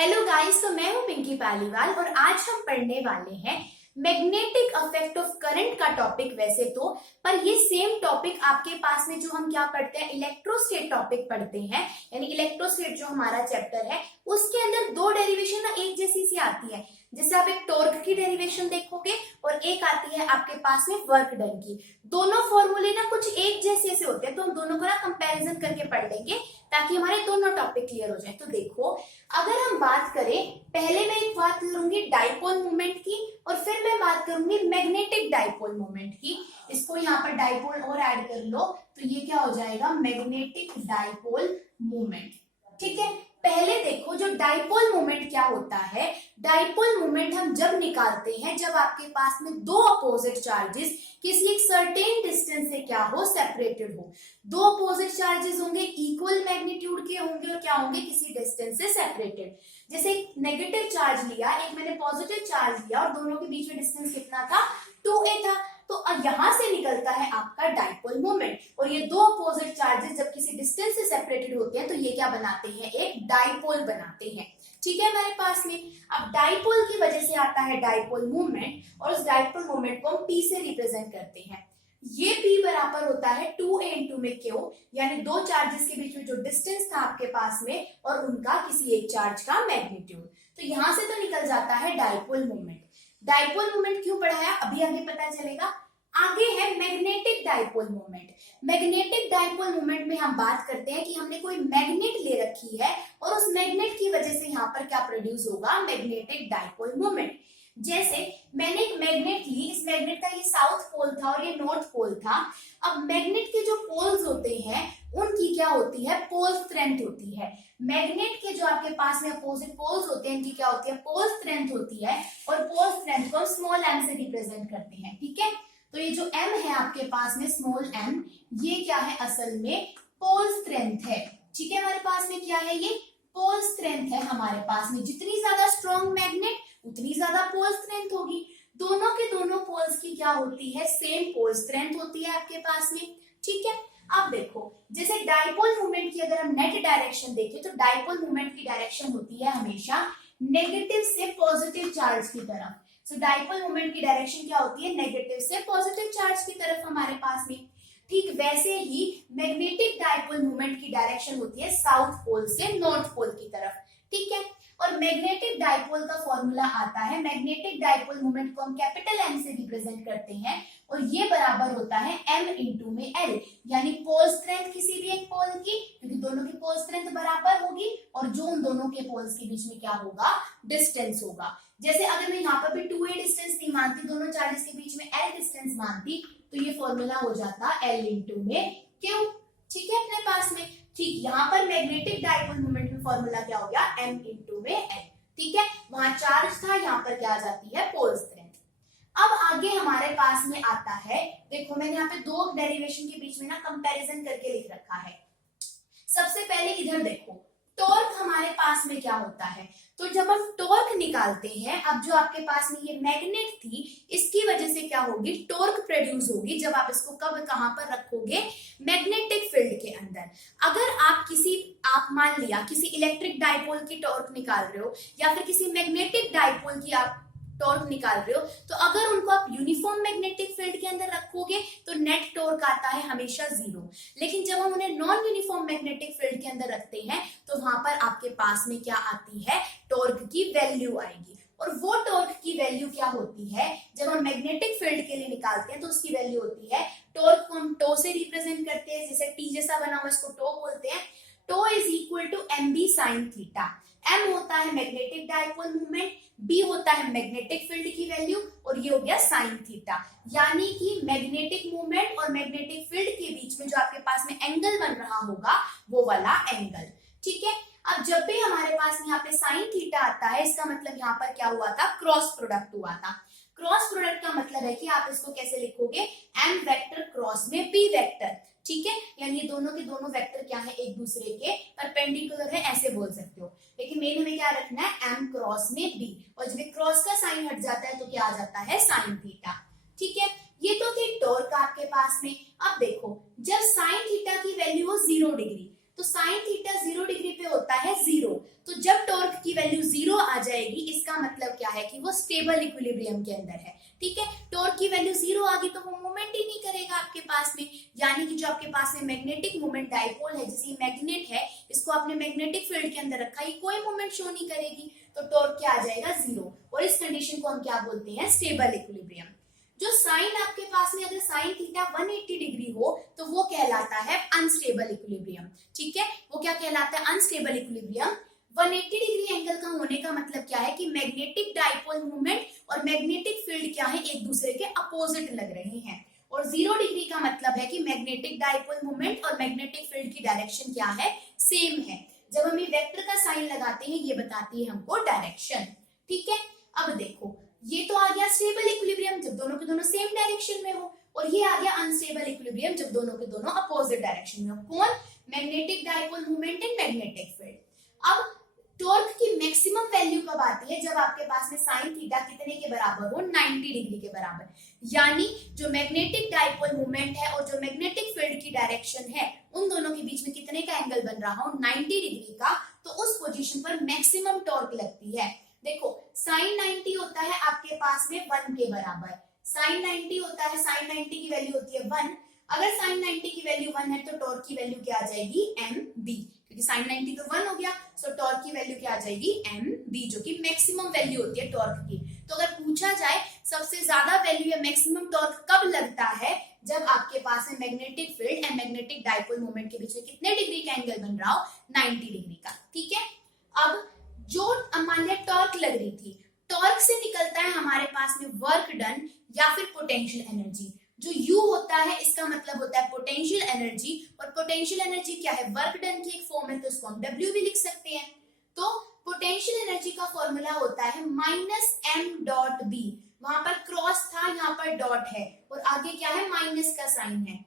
Hello guys, तो मैं हूं पिंकी पालीवाल और आज हम पढ़ने वाले हैं मैग्नेटिक इफेक्ट ऑफ करंट का टॉपिक। वैसे तो पर ये सेम टॉपिक आपके पास में जो हम क्या पढ़ते हैं, इलेक्ट्रोस्टेट टॉपिक पढ़ते हैं, यानी इलेक्ट्रोस्टेट जो हमारा चैप्टर है उसके अंदर दो डेरिवेशन ना एक जैसी सी आती है। जैसे आप एक टॉर्क की डेरिवेशन देखोगे और एक आती है आपके पास में वर्क डन की। दोनों फॉर्मूले ना कुछ एक जैसे से होते हैं, तो हम दोनों को ना कंपैरिजन करके पढ़ लेंगे ताकि हमारे दोनों टॉपिक क्लियर हो जाए। तो देखो, अगर हम बात करें, पहले मैं एक बात करूंगी डाइपोल मोमेंट की और फिर मैं बात करूंगी मैग्नेटिक डाइपोल मोमेंट की। इसको यहाँ पर डाइपोल और ऐड कर लो तो ये क्या हो जाएगा, मैग्नेटिक डाइपोल मोमेंट। ठीक है, पहले देखो जो डाइपोल मोमेंट क्या होता है। डाइपोल मोमेंट हम जब निकालते हैं जब आपके पास में दो अपोजिट चार्जेस किसी एक सर्टेन डिस्टेंस से क्या हो, सेपरेटेड हो। दो अपोजिट चार्जेस होंगे, इक्वल मैग्नीट्यूड के होंगे और क्या होंगे, किसी डिस्टेंस से सेपरेटेड। जैसे एक नेगेटिव चार्ज लिया, एक मैंने पॉजिटिव चार्ज लिया और दोनों के बीच में डिस्टेंस कितना था, 2a था। तो अब यहां से निकलता है आपका डाइपोल मोमेंट। और ये दो अपोजिट चार्जेस जब किसी डिस्टेंस से सेपरेटेड होते हैं तो ये क्या बनाते हैं, एक डाइपोल बनाते हैं। ठीक है, हमारे पास में अब डाइपोल की वजह से आता है डाइपोल मोमेंट और उस डाइपोल मोमेंट को हम P से रिप्रेजेंट करते हैं। ये P बराबर होता है 2a इंटू में Q, यानी दो चार्जेस के बीच में जो डिस्टेंस था आपके पास में और उनका किसी एक चार्ज का मैग्नीट्यूड। तो यहां से तो निकल जाता है डाइपोल मोमेंट। डाइपोल मोमेंट क्यों पढ़ाया अभी आगे पता चलेगा। आगे है magnetic dipole moment. Magnetic dipole moment में हम बात करते हैं कि हमने कोई मैग्नेट ले रखी है और उस मैग्नेट की वजह से यहाँ पर क्या प्रोड्यूस होगा, मैग्नेटिक डाइपोल मोमेंट। जैसे मैंने एक मैग्नेट ली, इस मैग्नेट का ये साउथ पोल था और ये नॉर्थ पोल था। अब मैग्नेट के जो पोल्स होते हैं उनकी क्या होती है, पोल स्ट्रेंथ होती है। मैग्नेट के जो आपके पास में अपोजिट पोल्स होते हैं इनकी क्या होती है, पोल स्ट्रेंथ होती है। और पोल स्ट्रेंथ को हम स्मॉल m से रिप्रेजेंट करते हैं। ठीक है, तो ये जो m है आपके पास में स्मॉल m, ये क्या है, असल में पोल स्ट्रेंथ है। ठीक है, हमारे पास में क्या है, ये पोल स्ट्रेंथ है हमारे पास में। जितनी ज्यादा स्ट्रॉन्ग मैग्नेट उतनी ज्यादा पोल स्ट्रेंथ होगी। दोनों के दोनों पोल्स की क्या होती है, सेम पोल स्ट्रेंथ होती है आपके पास में। ठीक है, अब देखो जैसे डाइपोल मोमेंट की अगर हम नेट डायरेक्शन देखें तो डाइपोल मोमेंट की डायरेक्शन होती है हमेशा नेगेटिव से पॉजिटिव चार्ज की तरफ। सो डाइपोल मोमेंट की डायरेक्शन क्या होती है, नेगेटिव से पॉजिटिव चार्ज की तरफ हमारे पास में। ठीक वैसे ही मैग्नेटिक डाइपोल मोमेंट की डायरेक्शन होती है साउथ पोल से नॉर्थ पोल की तरफ। ठीक है, और मैग्नेटिक डाइपोल का फॉर्मूला आता है, मैग्नेटिक डाइपोल मोमेंट को हम कैपिटल M से रिप्रेजेंट करते हैं और ये बराबर होता है M इंटू में L, यानी पोल स्ट्रेंथ किसी भी एक पोल की, क्योंकि दोनों की पोल स्ट्रेंथ बराबर होगी और जो उन दोनों के पोल्स के बीच में क्या होगा, डिस्टेंस होगा। जैसे अगर मैं यहाँ पर भी 2a डिस्टेंस नहीं मानती, दोनों चार्जेस के बीच में L डिस्टेंस मानती, तो ये फॉर्मूला हो जाता L इंटू में Q। ठीक है, अपने पास में। ठीक, यहाँ पर मैग्नेटिक डाइपोल मोमेंट में फॉर्मूला क्या हो गया, M इंटू में L। ठीक है, वहां चार्ज था, यहाँ पर क्या आ जाती है, पोल स्ट्रेंथ। अब आगे हमारे पास में आता है, देखो मैंने यहाँ पे दो डेरिवेशन के बीच में ना कंपैरिजन करके लिख रखा है। सबसे पहले इधर देखो, टॉर्क हमारे पास में क्या होता है। तो जब हम टॉर्क निकालते हैं, अब जो आपके पास में ये मैग्नेट थी इसकी वजह से क्या होगी, टॉर्क प्रोड्यूस होगी जब आप इसको कब कहां पर रखोगे, मैग्नेटिक फील्ड के अंदर। अगर आप मान लिया किसी इलेक्ट्रिक डाइपोल की टॉर्क निकाल रहे हो या फिर किसी मैग्नेटिक डाइपोल की आप टॉर्क निकाल रहे हो, तो अगर उनको आप यूनिफॉर्म मैग्नेटिक फील्ड के अंदर रखोगे तो नेट टॉर्क आता है हमेशा 0। लेकिन जब हम उन्हें नॉन यूनिफॉर्म मैग्नेटिक फील्ड के अंदर रखते हैं तो वहां पर आपके पास में क्या आती है, टॉर्क की वैल्यू आएगी। और वो टॉर्क की वैल्यू क्या होती है, जब हम मैग्नेटिक फील्ड के लिए निकालते हैं तो उसकी वैल्यू होती है, टॉर्क को हम टो से रिप्रेजेंट करते हैं, जैसे टी जैसा बना हुआ इसको टो बोलते हैं। Tau is equal to mb sin theta. m होता है मैग्नेटिक डाइपोल मोमेंट, b होता है मैग्नेटिक फील्ड की वैल्यू और ये हो गया साइन थीटा। यानी कि मैग्नेटिक मोमेंट और मैग्नेटिक फील्ड के बीच में जो आपके पास में एंगल बन रहा होगा वो वाला एंगल। ठीक है, अब जब भी हमारे पास में यहाँ पे साइन थीटा आता है इसका मतलब यहाँ पर क्या हुआ था, क्रॉस प्रोडक्ट हुआ था। क्रॉस प्रोडक्ट का मतलब है कि आप इसको कैसे लिखोगे, m वेक्टर क्रॉस में p वेक्टर। ठीक है, यानी दोनों के दोनों वेक्टर क्या है, एक दूसरे के परपेंडिकुलर है, ऐसे बोल सकते हो। लेकिन मेन हमें क्या रखना है, m क्रॉस में b, और जब क्रॉस का साइन हट जाता है तो क्या आ जाता है, साइन थीटा। ठीक है, ये तो थी टॉर्क आपके पास में। अब देखो जब साइन थीटा की वैल्यू हो 0 डिग्री, तो साइन थीटा 0 डिग्री पे होता है 0, तो जब टॉर्क की वैल्यू 0 आ जाएगी इसका मतलब क्या है कि वो स्टेबल इक्विलिब्रियम के अंदर है। ठीक है, टॉर्क की वैल्यू 0 आ गई तो वो मूवमेंट ही नहीं करेगा आपके पास में, यानी कि जो आपके पास में मैग्नेटिक मोमेंट डाइपोल है, जैसे मैग्नेट है, इसको आपने मैग्नेटिक फील्ड के अंदर रखा, ये कोई मूवमेंट शो नहीं करेगी, तो टॉर्क क्या आ जाएगा 0। और इस कंडीशन को हम क्या बोलते हैं, स्टेबल इक्विलिब्रियम। जो साइन आपके पास में अगर साइन थीटा 180 डिग्री हो तो वो कहलाता है अनस्टेबल इक्विलिब्रियम। ठीक है, वो क्या कहलाता है, अनस्टेबल इक्विलिब्रियम। 180 डिग्री एंगल का होने का मतलब क्या है कि मैग्नेटिक डाइपोल मूवमेंट और मैग्नेटिक फील्ड क्या है, एक दूसरे के अपोजिट लग रहे हैं। और 0 डिग्री का मतलब है कि मैग्नेटिक डाइपोल मूवमेंट और मैग्नेटिक फील्ड की डायरेक्शन क्या है, सेम है। जब हम ये वेक्टर का साइन लगाते हैं ये बताती है हमको डायरेक्शन। ठीक है, अब देखो ये तो आ गया स्टेबल इक्विलिब्रियम जब दोनों के दोनों सेम डायरेक्शन में हो, और ये आ गया अनस्टेबल इक्विलिब्रियम जब दोनों के दोनों अपोजिट डायरेक्शन में हो। कौन, magnetic dipole movement and magnetic field. अब टॉर्क की मैक्सिमम वैल्यू कब आती है, जब आपके पास में साइन थीटा कितने के बराबर हो, 90 डिग्री के बराबर। यानी जो मैग्नेटिक डाइपोल मूवमेंट है और जो मैग्नेटिक फील्ड की डायरेक्शन है उन दोनों के बीच में कितने का एंगल बन रहा हो, 90 डिग्री का, तो उस पोजीशन पर मैक्सिमम टॉर्क लगती है। देखो साइन 90 होता है आपके पास में 1 के बराबर, साइन 90 होता है, साइन 90 की वैल्यू होती है 1। अगर साइन 90 की वैल्यू 1 है तो टॉर्क की वैल्यू क्या आ जाएगी, mb, क्योंकि साइन 90 तो 1 हो गया, सो टॉर्क की वैल्यू क्या आ जाएगी, mb, जो कि मैक्सिमम वैल्यू होती है टॉर्क की। तो अगर पूछा जाए सबसे ज्यादा वैल्यू या मैक्सिमम टॉर्क कब लगता है, जब आपके पास में magnetic field and magnetic dipole moment के बीच में कितने डिग्री का एंगल बन रहा हो, 90 डिग्री का। ठीक है, अब जो मान लिया टॉर्क लग रही थी, टॉर्क से निकलता है हमारे पास में वर्क डन या फिर पोटेंशियल एनर्जी। जो U होता है इसका मतलब होता है पोटेंशियल एनर्जी, और पोटेंशियल एनर्जी क्या है, वर्क डन की एक फॉर्म है, तो इसको हम W भी लिख सकते हैं। तो पोटेंशियल एनर्जी का फॉर्मूला होता है -m.b, वहां पर क्रॉस था, यहाँ पर डॉट है, और आगे क्या है, माइनस का साइन है।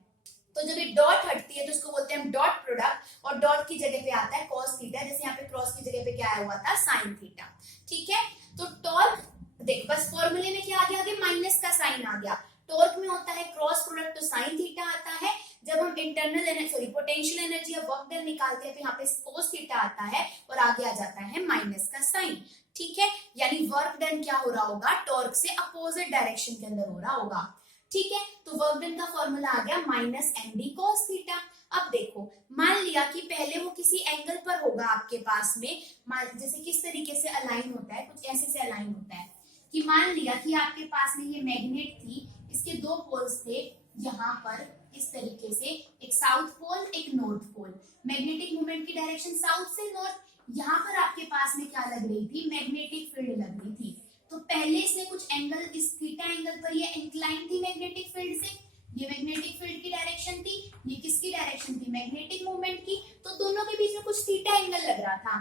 तो जब ये डॉट हटती है तो इसको बोलते हैं हम डॉट प्रोडक्ट, और डॉट की जगह पे आता है कॉस थीटा, जैसे यहाँ पे क्रॉस की जगह पे क्या आया हुआ था, साइन थीटा। ठीक है, तो टॉर्क देख बस फॉर्मूले में क्या आ गया, आगे माइनस का साइन आ गया। टॉर्क में होता है क्रॉस प्रोडक्ट, तो साइन थीटा आता है। जब हम इंटरनल एनर्जी पोटेंशियल एनर्जी या वर्क डन निकालते हैं तो यहाँ पे कोस थीटा आता है और आगे आ जाता है माइनस का साइन। ठीक है, यानी वर्क डन क्या हो रहा होगा, टॉर्क से अपोजिट डायरेक्शन के अंदर हो रहा होगा। ठीक है, तो वर्क डन का फॉर्मूला आ गया -mb cos थीटा। अब देखो मान लिया कि पहले वो किसी एंगल पर होगा आपके पास में, जैसे किस तरीके से अलाइन होता है, कुछ ऐसे से अलाइन होता है कि मान लिया कि आपके पास में ये मैग्नेट थी, इसके दो पोल्स थे यहाँ पर इस तरीके से, एक साउथ पोल एक नॉर्थ पोल, मैग्नेटिक मोमेंट की डायरेक्शन साउथ से नॉर्थ। यहाँ पर आपके पास में क्या लग रही थी, मैग्नेटिक फील्ड लग रही थी। तो पहले इसने कुछ एंगल, इस थीटा एंगल पर ये इंक्लाइन थी मैग्नेटिक फील्ड से, ये मैग्नेटिक फील्ड की डायरेक्शन थी, ये किसकी डायरेक्शन थी, मैग्नेटिक मोमेंट की। तो दोनों के बीच में कुछ थीटा एंगल लग रहा था,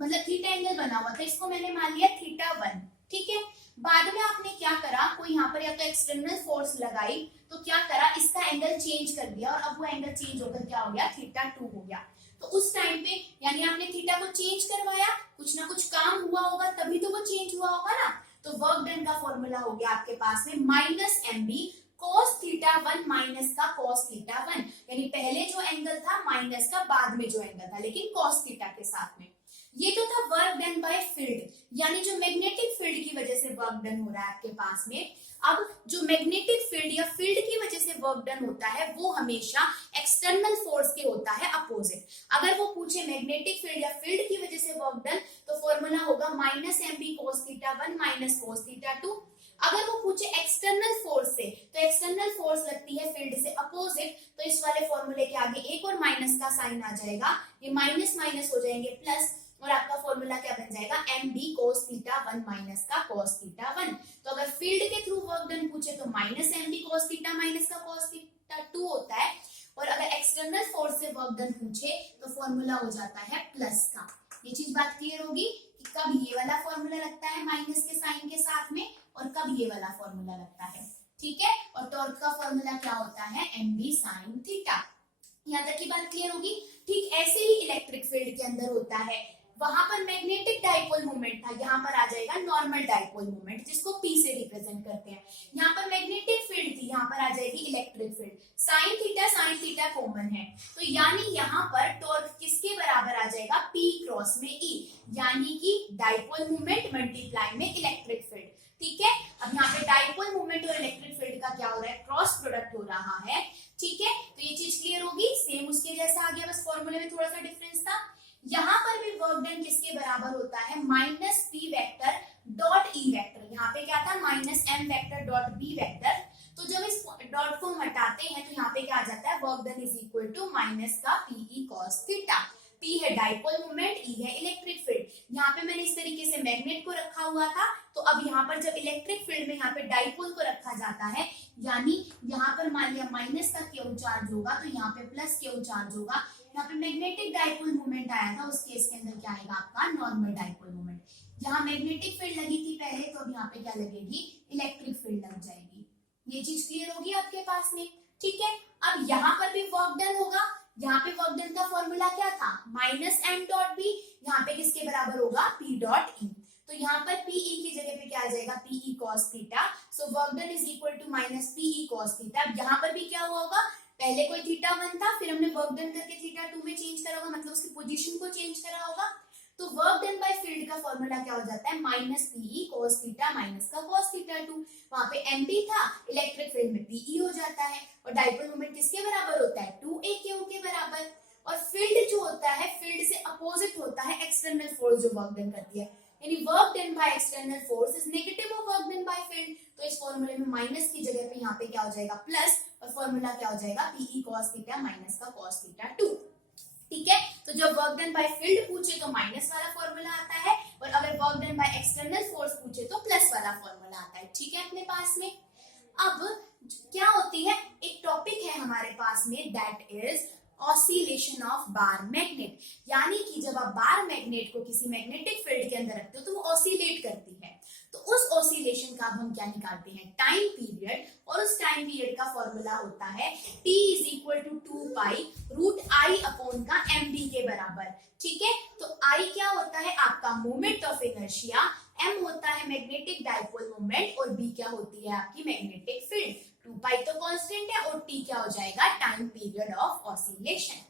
मतलब थीटा एंगल बना हुआ था, इसको मैंने मान लिया θ1। ठीक है, बाद में आपने क्या करा, कोई यहाँ पर या तो एक्सटर्नल फोर्स लगाई, तो क्या करा, इसका एंगल चेंज कर दिया, और अब वो एंगल चेंज होकर क्या हो गया, θ2 हो गया। तो उस टाइम पे यानी आपने थीटा को चेंज करवाया, कुछ ना कुछ काम हुआ होगा तभी तो वो चेंज हुआ होगा ना। तो वर्क डन का फॉर्मूला हो गया आपके पास में -mb cos θ1 माइनस का cos θ1, यानी पहले जो एंगल था माइनस का, बाद में जो एंगल था लेकिन cos थीटा के साथ में। ये तो था वर्क डन बाय फील्ड, यानी जो मैग्नेटिक फील्ड की वजह से वर्क डन हो रहा है आपके पास में। अब जो मैग्नेटिक फील्ड या फील्ड की वजह से वर्क डन होता है वो हमेशा एक्सटर्नल फोर्स के होता है अपोजिट। अगर वो पूछे मैग्नेटिक फील्ड या फील्ड की वजह से वर्क डन, तो फॉर्मूला होगा -mb cos θ1 माइनस cos θ2। अगर वो पूछे एक्सटर्नल फोर्स से, तो एक्सटर्नल फोर्स लगती है फील्ड से अपोजिट, तो इस वाले फॉर्मूले के आगे एक और माइनस का साइन आ जाएगा, ये माइनस माइनस हो जाएंगे प्लस, और आपका फॉर्मूला क्या बन जाएगा, mb cos θ1 माइनस का cos θ1। तो अगर फील्ड के थ्रू वर्क डन पूछे तो -mb cos θ माइनस का cos θ2 होता है, और अगर एक्सटर्नल फोर्स से वर्क डन पूछे तो फॉर्मूला हो जाता है प्लस का। ये चीज बात क्लियर होगी कि कब ये वाला फॉर्मूला लगता है माइनस के साइन के साथ में, और कब ये वाला फॉर्मूला लगता है। ठीक है, और टॉर्क का फॉर्मूला क्या होता है, mb sin थीटा। यहाँ तक की बात क्लियर होगी। ठीक ऐसे ही इलेक्ट्रिक फील्ड के अंदर होता है, वहां पर मैग्नेटिक डाइपोल मोमेंट था, यहाँ पर आ जाएगा नॉर्मल डाइपोल मोमेंट, जिसको P से रिप्रेजेंट करते हैं। यहाँ पर मैग्नेटिक फील्ड थी, यहाँ पर आ जाएगी electric field. Sine theta common है, तो यानी यहाँ पर टॉर्क किसके बराबर आ जाएगा, P क्रॉस में E, यानी कि डाइपोल मोमेंट मल्टीप्लाई में इलेक्ट्रिक फील्ड। ठीक है, अब यहाँ पे डाइपोल मोमेंट और इलेक्ट्रिक फील्ड का क्या हो रहा है, क्रॉस प्रोडक्ट हो रहा है। ठीक है, तो ये चीज क्लियर होगी, सेम उसके जैसा आ गया, बस फॉर्मूले में थोड़ा सा डिफरेंस था। यहाँ पर भी वर्क डन किसके बराबर होता है, minus p vector dot e vector. यहाँ पे क्या था, minus m vector dot b vector. तो जब इस डॉट को हटाते हैं तो यहाँ पे क्या आ जाता है, work done is equal to minus का पीई कॉस थीटा। पी है डाइपोल मोमेंट, ई है इलेक्ट्रिक फील्ड। यहाँ पे मैंने इस तरीके से मैग्नेट को रखा हुआ था, तो अब यहाँ पर जब इलेक्ट्रिक फील्ड में यहाँ पे डाइपोल को रखा जाता है, यानी यहाँ पर मान लिया माइनस का क्यू चार्ज होगा तो यहाँ पे प्लस क्यू चार्ज होगा। यहाँ पे मैग्नेटिक डाइपोल मोमेंट आया था, उस केस के अंदर क्या आएगा आपका, नॉर्मल डाइपोल मोमेंट। यहाँ मैग्नेटिक फील्ड लगी थी पहले, तो अब यहाँ पे क्या लगेगी, इलेक्ट्रिक फील्ड लग जाएगी। ये चीज क्लियर होगी आपके पास में। ठीक है, अब यहाँ पर भी वर्क डन होगा। यहाँ पे वर्क डन का फॉर्मूला क्या था, माइनस एम डॉट बी, यहाँ पे किसके बराबर होगा, पी डॉट ई। तो यहाँ पर पीई की जगह पे क्या आ जाएगा, p e cos theta. So work done is equal to minus p e cos theta. अब यहाँ पर भी क्या हुआ होगा, पहले कोई थीटा 1 था, फिर हमने वर्क डन करके थीटा 2 में चेंज करा होगा, मतलब उसकी पोजीशन को चेंज करा होगा। तो वर्क डन बाय फील्ड का फॉर्मूला क्या हो जाता है, minus p e cos theta minus का कॉस थीटा 2। वहां पे एम बी था, इलेक्ट्रिक फील्ड में पीई हो जाता है। और डाइपोल मोमेंट किसके बराबर होता है, 2a क्यू के बराबर। और फील्ड जो होता है, फील्ड से अपोजिट होता है एक्सटर्नल फोर्स जो वर्क डन करती है, यानी work done by external force is negative of work done by field. तो इस फॉर्मूले में माइनस की जगह पे यहाँ पे क्या हो जाएगा, प्लस, और फॉर्मूला क्या हो जाएगा, पीई कॉस थीटा माइनस का कॉस थीटा 2। ठीक है, तो जब वर्क डन बाय फील्ड पूछे तो माइनस वाला फॉर्मूला आता है, और अगर work done by external force पूछे तो प्लस वाला फॉर्मूला आता है। ठीक है अपने पास में। अब क्या होती है, एक टॉपिक है हमारे पास में, that is oscillation of bar magnet. यानी कि जब आप बार मैग्नेट को किसी मैग्नेटिक फील्ड के अंदर रखते हो तो वो ऑसिलेट करती है। तो उस ऑसिलेशन का हम क्या निकालते हैं, टाइम पीरियड। और उस टाइम पीरियड का फॉर्मूला होता है T is equal to 2 pi root I upon का एम बी के बराबर। ठीक है, तो I क्या होता है आपका मोमेंट ऑफ इनर्शिया, M होता है मैग्नेटिक डाइपोल मोमेंट, और B क्या होती है आपकी मैग्नेटिक फील्ड। 2 पाई तो कांस्टेंट है, और T क्या हो जाएगा, टाइम पीरियड ऑफ ऑसिलेशन।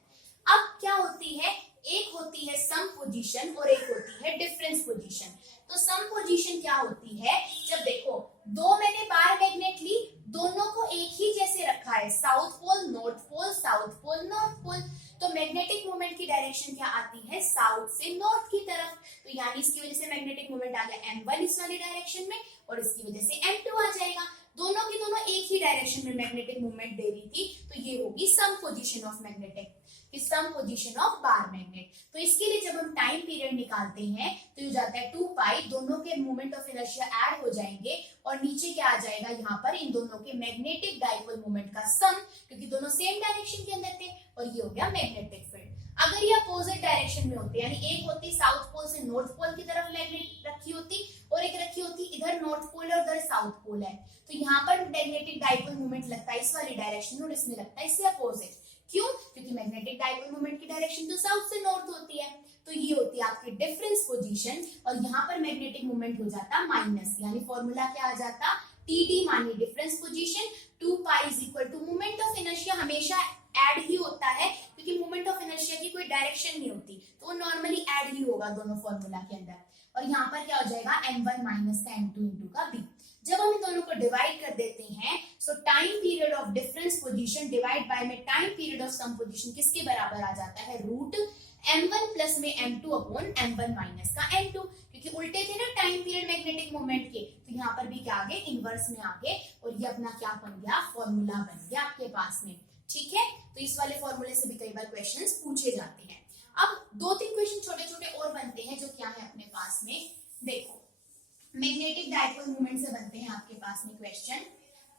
अब क्या होती है, एक होती है सम पोजीशन और एक होती है डिफरेंस पोजीशन। तो सम पोजीशन क्या होती है, जब देखो दो मैंने बार मैग्नेट ली, दोनों को एक ही जैसे रखा है, south pole north pole, south pole north pole, तो मैग्नेटिक मोमेंट की डायरेक्शन क्या आती है, साउथ से नॉर्थ की तरफ। तो यानी इसकी वजह से मैग्नेटिक मोमेंट आ गया m1 इस वाली डायरेक्शन में, और इसकी वजह से m2 आ जाएगा। दोनों की दोनों एक ही डायरेक्शन में मैग्नेटिक मूवमेंट दे रही थी, तो ये होगी some position of magnetic, some position of bar magnet. तो इसके लिए जब हम टाइम पीरियड निकालते हैं तो ये जाता है 2 पाई, दोनों के मोमेंट ऑफ इनर्शिया ऐड हो जाएंगे, और नीचे क्या आ जाएगा, यहाँ पर इन दोनों के मैग्नेटिक डाइपोल मोमेंट का सम, क्योंकि दोनों सेम डायरेक्शन के अंदर थे, और ये हो गया मैग्नेटिक फील्ड। अगर ये अपोजिट डायरेक्शन में होते, यानी एक होती साउथ पोल से नॉर्थ पोल की तरफ मैग्नेट रखी होती, और एक रखी होती इधर नॉर्थ पोल और उधर साउथ पोल है, तो यहाँ पर मैग्नेटिक डाइपोल मोमेंट लगता है इस वाली डायरेक्शन में, और इसमें लगता है इससे अपोजिट। क्यों, क्योंकि मैग्नेटिक डाइपोल मोमेंट की डायरेक्शन तो साउथ से नॉर्थ होती है। तो ये होती है आपकी डिफरेंस पोजीशन, और यहाँ पर मैग्नेटिक मोमेंट हो जाता माइनस, यानी फॉर्मूला क्या आ जाता, टी डी मानी difference position, 2 pi is equal to moment of inertia हमेशा ऐड ही होता है, क्योंकि मोमेंट ऑफ इनर्शिया की कोई डायरेक्शन नहीं होती, तो वो नॉर्मली ऐड ही होगा दोनों फॉर्मूला के अंदर। और यहाँ पर क्या हो जाएगा, m1 माइनस का m2 इंटू का b। जब हम इन दोनों को डिवाइड कर देते हैं, so time period of difference position divide by में time period of some position किसके बराबर आ जाता है, रूट m1 प्लस में m2 अपॉन m1 माइनस का m2, क्योंकि उल्टे थे ना टाइम पीरियड मैग्नेटिक मोमेंट के, तो यहाँ पर भी क्या आगे, इनवर्स में आगे, और ये अपना क्या बन गया, फॉर्मूला बन गया आपके पास में। ठीक है, तो इस वाले फॉर्मूले से भी कई बार क्वेश्चंस पूछे जाते हैं। अब 2-3 क्वेश्चन छोटे छोटे और बनते हैं, जो क्या है अपने पास में, देखो मैग्नेटिक डाइपोल मोमेंट से बनते हैं आपके पास में क्वेश्चन।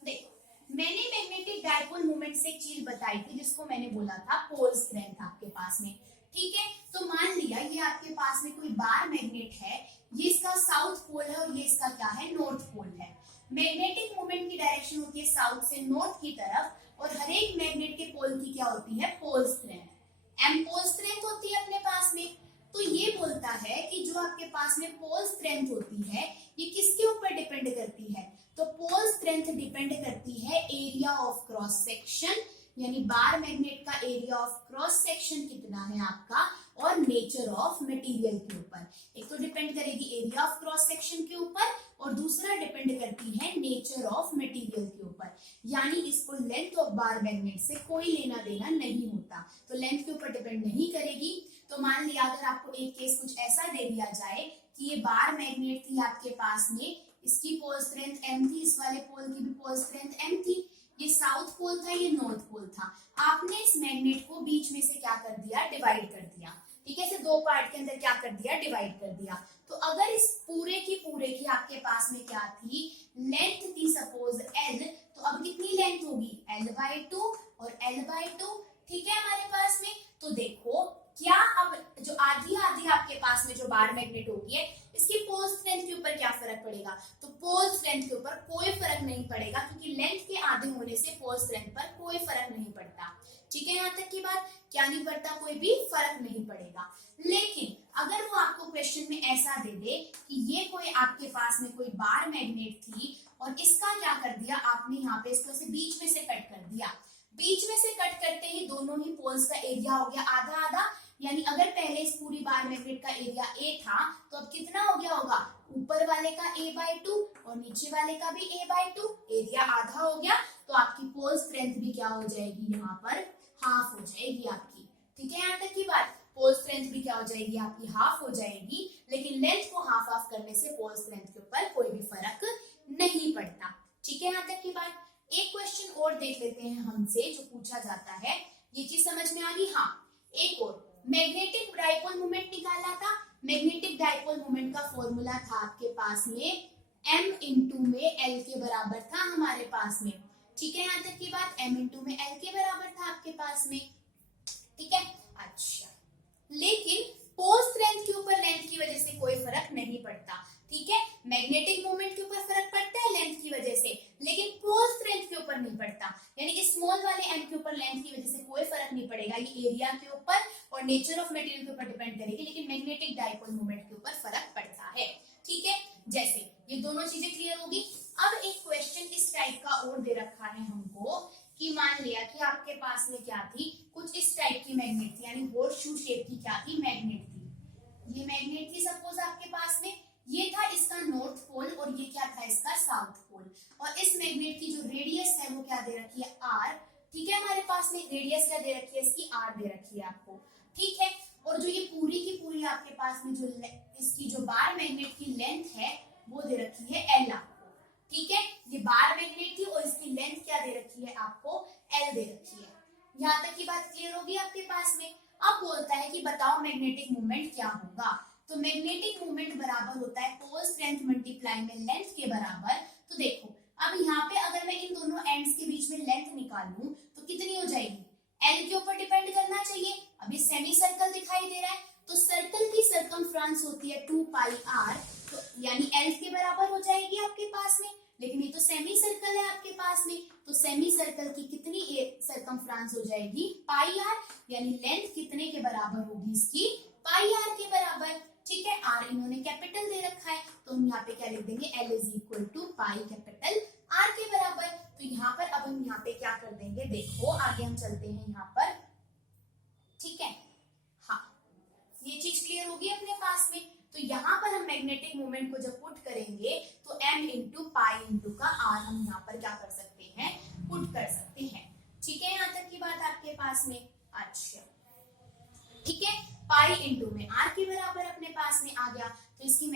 देखो मैंने मैग्नेटिक डाइपोल मोमेंट से एक चीज बताई थी, जिसको मैंने बोला था पोल स्ट्रेंथ आपके पास में। ठीक है, तो मान लिया ये आपके पास में कोई बार मैग्नेट है, ये इसका साउथ पोल है और ये इसका क्या है, नॉर्थ पोल है। मैग्नेटिक मोमेंट की डायरेक्शन होती है साउथ से नॉर्थ की तरफ, और हर एक मैग्नेट के पोल की क्या होती है, pole strength, m pole strength होती है अपने पास में। तो ये बोलता है कि जो आपके पास में पोल स्ट्रेंथ होती है, ये किसके ऊपर डिपेंड करती है, तो पोल स्ट्रेंथ डिपेंड करती है एरिया ऑफ क्रॉस सेक्शन, यानी बार मैग्नेट का एरिया ऑफ क्रॉस सेक्शन कितना है आपका, और नेचर ऑफ मटेरियल के ऊपर। तो डिपेंड करेगी एरिया ऑफ क्रॉस सेक्शन के ऊपर, और दूसरा डिपेंड करती है नेचर ऑफ मटेरियल के ऊपर। यानी इसको लेंथ ऑफ बार मैग्नेट से कोई लेना देना नहीं होता, तो लेंथ के ऊपर डिपेंड नहीं करेगी। तो मान लिया अगर आपको एक केस कुछ ऐसा दे दिया जाए कि ये बार मैग्नेट थी आपके पास में, इसकी पोल स्ट्रेंथ m थी, इस वाले पोल की भी पोल स्ट्रेंथ m थी, ये साउथ पोल था, ये नॉर्थ पोल था। आपने इस मैग्नेट को बीच में से क्या कर दिया, डिवाइड कर दिया। ठीक है, इसे दो पार्ट के अंदर क्या कर दिया, डिवाइड कर दिया। तो अगर इस पूरे की आपके पास में क्या थी, लेंथ थी सपोज l, तो अब कितनी लेंथ होगी, l/2 और l/2। ठीक है हमारे पास में। तो देखो क्या अब जो आधी आधी आपके पास में जो बार मैग्नेट होगी है, इसकी पोल स्ट्रेंथ के ऊपर क्या फर्क पड़ेगा, तो पोल स्ट्रेंथ के ऊपर कोई फर्क नहीं पड़ेगा, क्योंकि लेंथ के आधे होने से पोल स्ट्रेंथ पर कोई फर्क नहीं पड़ता। ठीक है, यहाँ तक की बात, क्या नहीं पड़ता, कोई भी फर्क नहीं पड़ेगा। लेकिन अगर वो आपको क्वेश्चन में ऐसा दे दे कि ये कोई आपके पास में कोई बार मैग्नेट थी और इसका क्या कर दिया आपने, यहाँ पे इसको से बीच में से कट कर दिया। बीच में से कट करते ही दोनों ही पोल्स का एरिया हो गया आधा आधा, यानी अगर पहले इस पूरी बार मैग्नेट का एरिया a था, तो अब कितना हो गया होगा, ऊपर वाले का a/2 और नीचे वाले का भी a/2, एरिया आधा हो गया। तो आपकी पोल स्ट्रेंथ भी क्या हो जाएगी, यहाँ पर हाफ हो जाएगी आपकी। ठीक है, यहाँ तक की बात, पोल स्ट्रेंथ भी क्या हो जाएगी आपकी, हाफ हो जाएगी। लेकिन लेंथ को हाफ हाफ करने से पोल स्ट्रेंथ के ऊपर कोई भी फर्क नहीं पड़ता। ठीक है, यहाँ तक की बात। एक क्वेश्चन और देख लेते हैं हमसे जो पूछा जाता है, ये चीज समझ में आ गई। हाँ, एक और मैग्नेटिक डाइपोल मोमेंट निकाला था। मैग्नेटिक डाइपोल मोमेंट का फॉर्मूला था आपके पास में m इंटू में l के बराबर था हमारे पास में। ठीक है, यहाँ तक की बात, m इंटू में l के बराबर था आपके पास में। ठीक है, अच्छा, लेकिन पोल स्ट्रेंथ के ऊपर लेंथ की वजह से कोई फर्क नहीं पड़ता। ठीक है, मैग्नेटिक मोमेंट के ऊपर फर्क पड़ता है लेंथ की वजह से, लेकिन पोल स्ट्रेंथ के ऊपर नहीं पड़ता। यानी इस स्मॉल वाले m के ऊपर लेंथ की वजह से कोई फर्क नहीं पड़ेगा, ये एरिया के ऊपर और नेचर ऑफ मटेरियल के ऊपर डिपेंड करेगी, लेकिन मैग्नेटिक डाइपोल मोमेंट के ऊपर फर्क पड़ता है। ठीक है, जैसे ये दोनों चीजें क्लियर होगी। अब एक क्वेश्चन इस टाइप का और दे रखा है हमको कि मान लिया कि आपके पास में क्या थी, कुछ इस टाइप की मैग्नेट थी, यानी हॉर्स शू शेप की क्या थी, मैग्नेट थी। ये मैग्नेट थी सपोज आपके पास में, ये था इसका नॉर्थ पोल और ये क्या था इसका साउथ पोल, और इस मैग्नेट की जो रेडियस है वो क्या दे रखी है, r। ठीक है, हमारे पास में रेडियस क्या दे रखी है, इसकी r दे रखी है आपको। ठीक है, और जो ये पूरी की पूरी आपके पास में जो इसकी जो बार मैग्नेट की लेंथ है वो दे रखी है l आपको। ठीक है, ये बार मैग्नेट थी और इसकी लेंथ क्या दे रखी है आपको, l दे रखी है। यहाँ तक की बात क्लियर होगी आपके पास में। अब बोलता है कि बताओ मैग्नेटिक मोमेंट क्या होगा, तो मैग्नेटिक मोमेंट बराबर होता है पोल स्ट्रेंथ मल्टीप्लाई में लेंथ के बराबर। तो देखो अब यहाँ पे अगर मैं इन दोनों एंड्स के बीच में लेंथ निकालूं तो कितनी हो जाएगी, L के ऊपर डिपेंड करना चाहिए। अभी सेमी सर्कल दिखाई दे रहा है, तो सर्कल की सरकमफ्रेंस होती है 2πr, तो यानी L के बराबर हो जाएगी आपके पास में। लेकिन ये तो सेमी सर्कल है आपके पास में, तो सेमी सर्कल की कितनी सरकमफ्रेंस हो जाएगी, πr, यानी लेंथ कितने के बराबर होगी इसकी, πr के बराबर। ठीक है, r इन्होंने कैपिटल दे रखा है, तो हम यहाँ पे क्या लिख देंगे, L is equal to pi capital r के बराबर। तो यहाँ पर अब हम यहाँ पे क्या कर देंगे, देखो आगे हम चलते हैं यहाँ पर। ठीक है, हाँ, ये चीज क्लियर होगी अपने पास में। तो यहाँ पर हम मैग्नेटिक मोमेंट को जब पुट करेंगे तो m इंटू पाई इंटू का r हम यहाँ पर क्या कर सकते हैं, पुट कर सकते हैं। ठीक है, यहाँ तक की बात आपके पास में। अच्छा, ठीक है, पाई इंटू में r के बराबर अपने पास में आ गया, तो इसकी